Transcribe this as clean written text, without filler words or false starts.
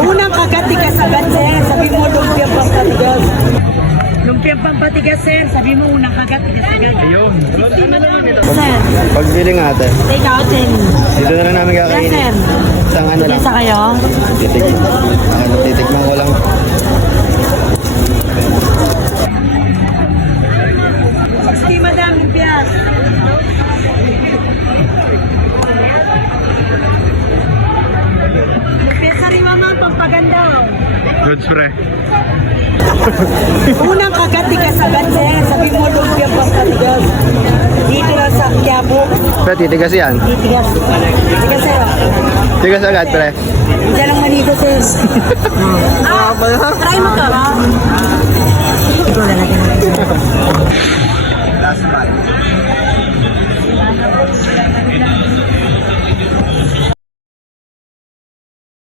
Unang kagat tigas agad, sir. Sabi mo, lumpia pampatigas. Lumpia pampatigas, sir. Sabi mo, unang kagat tigas agad. Ayun. Sir, Pagbili nga ate. take out din. Dito na lang namin Yes, kakainin. sir. Isang ano lang. Isa kayo? Titikman ko lang. Sige, madam, lumpia. Lumpia sariwa, ma'am, pampaganda. Goods pre. Unang kagat tigas agad, sir. Sabi mo, lumpia pampatigas. Dito lang sa Quiapo. Pre, titigas yan. Tigas. Tigas, sir. Tigas agad pre. Diyan lang manito, sir. Try mo to. Ito na natin.